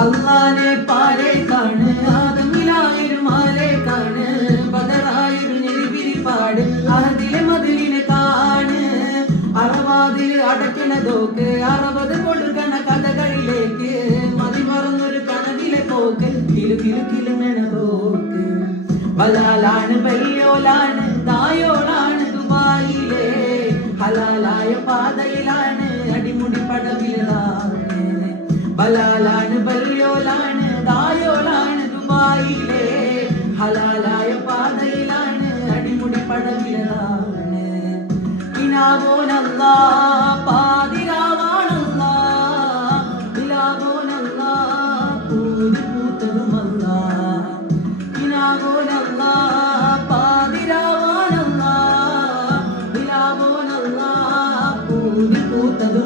അള്ളാനെ പാലെ കാണ് ആദമിലായൊരു മാലെ കാണ് ബദറായൊരു നെലിപിരിപ്പാട് അതിലെ മതിലിനെ കാണ്. അറവാതിൽ അടക്കണതോക്ക് അറവത് കൊടുക്കണ കഥകളിലേക്ക് മതി മറന്നൊരു കനവിലെ പോക്ക് കിലു കിലു കിലുമണ തോക്ക് ബലാലാണ് ബല്യോലാണ് തായോളാണ് ദുബായിലെ ഹലാലായ പാതയിലാണ് അടിമുടി പടവിലാണ് ഹലാലാണ് ബല്യോലാണ് ദായോലാണ് ദുബായിലെ. ഹലാലായ പാതയിലാണ് അടിമുടി പടവിലാണ് ഇനാവോനല്ല പാതിരാവാണല്ല. ഇലാവോനല്ല പൂതി പൂത്തതുമല്ല. ഇനാവോനല്ല പാതിരാവാണല്ല. ഇലാവോനല്ല പൂതി പൂത്തതും